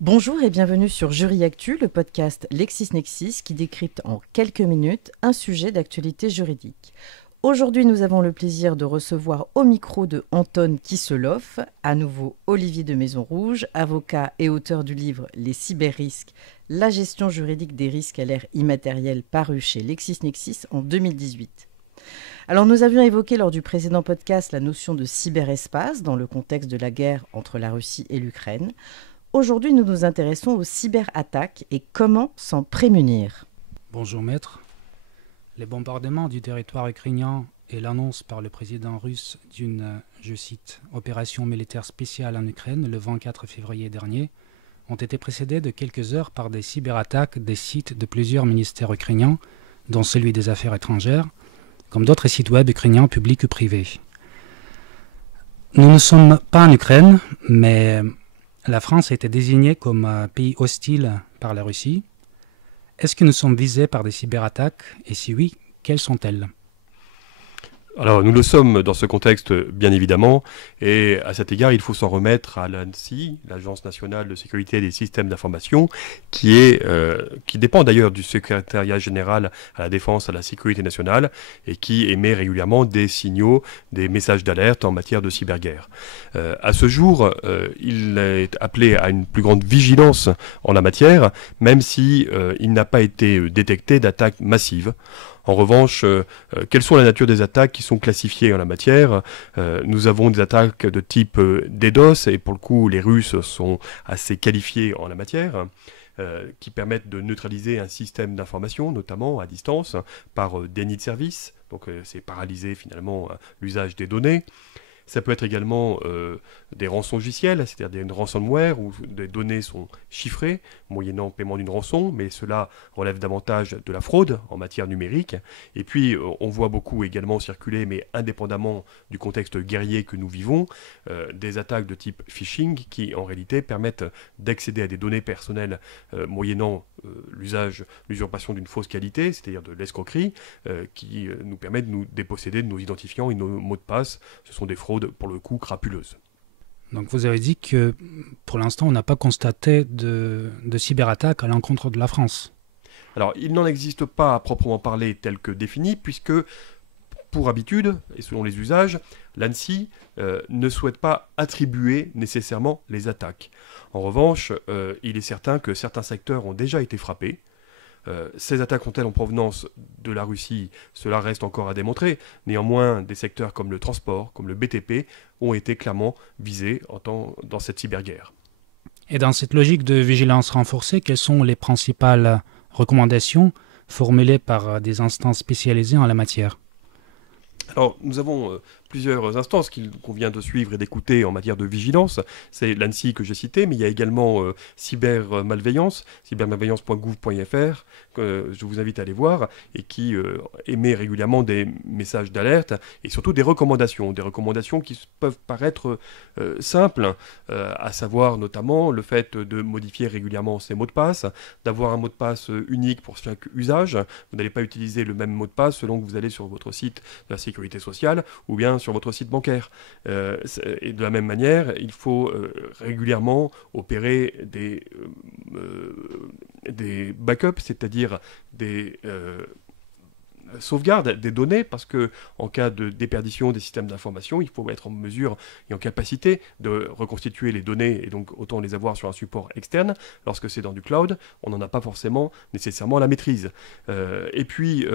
Bonjour et bienvenue sur Jury Actu, le podcast LexisNexis qui décrypte en quelques minutes un sujet d'actualité juridique. Aujourd'hui, nous avons le plaisir de recevoir au micro de Anton Kisselhoff, à nouveau Olivier de Maison-Rouge, avocat et auteur du livre Les cyberrisques, la gestion juridique des risques à l'ère immatérielle paru chez LexisNexis en 2018. Alors nous avions évoqué lors du précédent podcast la notion de cyberespace dans le contexte de la guerre entre la Russie et l'Ukraine. Aujourd'hui, nous nous intéressons aux cyberattaques et comment s'en prémunir. Bonjour maître. Les bombardements du territoire ukrainien et l'annonce par le président russe d'une, je cite, opération militaire spéciale en Ukraine le 24 février dernier ont été précédés de quelques heures par des cyberattaques des sites de plusieurs ministères ukrainiens, dont celui des Affaires étrangères, comme d'autres sites web ukrainiens publics ou privés. Nous ne sommes pas en Ukraine, mais la France a été désignée comme un pays hostile par la Russie. Est-ce que nous sommes visés par des cyberattaques et si oui, quelles sont-elles ? Alors nous le sommes dans ce contexte bien évidemment et à cet égard il faut s'en remettre à l'ANSSI, l'Agence nationale de sécurité des systèmes d'information qui dépend d'ailleurs du secrétariat général à la défense et à la sécurité nationale et qui émet régulièrement des signaux, des messages d'alerte en matière de cyberguerre. À ce jour, il est appelé à une plus grande vigilance en la matière, même si il n'a pas été détecté d'attaques massives. En revanche, quelles sont la nature des attaques qui sont classifiées en la matière ? Nous avons des attaques de type DDoS, et pour le coup, les Russes sont assez qualifiés en la matière, qui permettent de neutraliser un système d'information, notamment à distance, par déni de service. Donc c'est paralyser finalement l'usage des données. Ça peut être également des rançongiciels, c'est-à-dire des ransomware où des données sont chiffrées, moyennant paiement d'une rançon, mais cela relève davantage de la fraude en matière numérique. Et puis, on voit beaucoup également circuler, mais indépendamment du contexte guerrier que nous vivons, des attaques de type phishing qui, en réalité, permettent d'accéder à des données personnelles moyennant l'usurpation d'une fausse qualité, c'est-à-dire de l'escroquerie, qui nous permet de nous déposséder de nos identifiants et nos mots de passe. Ce sont des fraudes, pour le coup, crapuleuses. Donc vous avez dit que pour l'instant on n'a pas constaté de cyberattaque à l'encontre de la France. Alors il n'en existe pas à proprement parler tel que défini, puisque pour habitude, et selon les usages, l'ANSSI ne souhaite pas attribuer nécessairement les attaques. En revanche, il est certain que certains secteurs ont déjà été frappés. Ces attaques ont-elles en provenance de la Russie ? Cela reste encore à démontrer. Néanmoins, des secteurs comme le transport, comme le BTP, ont été clairement visés dans cette cyberguerre. Et dans cette logique de vigilance renforcée, quelles sont les principales recommandations formulées par des instances spécialisées en la matière ? Alors, nous avons plusieurs instances qu'il convient de suivre et d'écouter en matière de vigilance. C'est l'ANSSI que j'ai cité, mais il y a également cybermalveillance, cybermalveillance.gouv.fr, que je vous invite à aller voir, et qui émet régulièrement des messages d'alerte et surtout des recommandations qui peuvent paraître simples, à savoir notamment le fait de modifier régulièrement ses mots de passe, d'avoir un mot de passe unique pour chaque usage. Vous n'allez pas utiliser le même mot de passe selon que vous allez sur votre site de la sécurité sociale ou bien sur votre site bancaire. Et de la même manière, il faut régulièrement opérer des backups, c'est-à-dire des sauvegarde des données, parce que en cas de déperdition des systèmes d'information, il faut être en mesure et en capacité de reconstituer les données et donc autant les avoir sur un support externe. Lorsque c'est dans du cloud, on n'en a pas forcément nécessairement la maîtrise. Et puis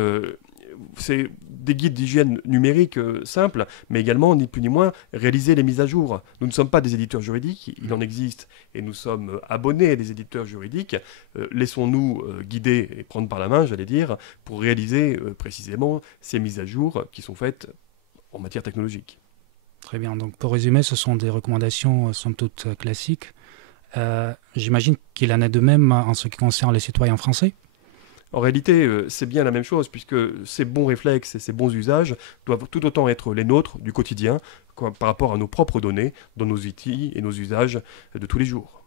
c'est des guides d'hygiène numérique simples, mais également, ni plus ni moins, réaliser les mises à jour. Nous ne sommes pas des éditeurs juridiques, il en existe, et nous sommes abonnés à des éditeurs juridiques. Laissons-nous guider et prendre par la main, j'allais dire, pour réaliser précisément ces mises à jour qui sont faites en matière technologique. Très bien, donc pour résumer, ce sont des recommandations somme toute classiques. J'imagine qu'il en est de même en ce qui concerne les citoyens français. En réalité, c'est bien la même chose, puisque ces bons réflexes et ces bons usages doivent tout autant être les nôtres du quotidien par rapport à nos propres données, dans nos outils et nos usages de tous les jours.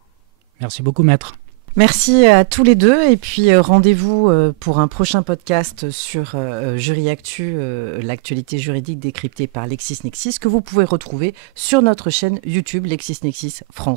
Merci beaucoup, maître. Merci à tous les deux et puis rendez-vous pour un prochain podcast sur Jury Actu, l'actualité juridique décryptée par LexisNexis que vous pouvez retrouver sur notre chaîne YouTube LexisNexis France.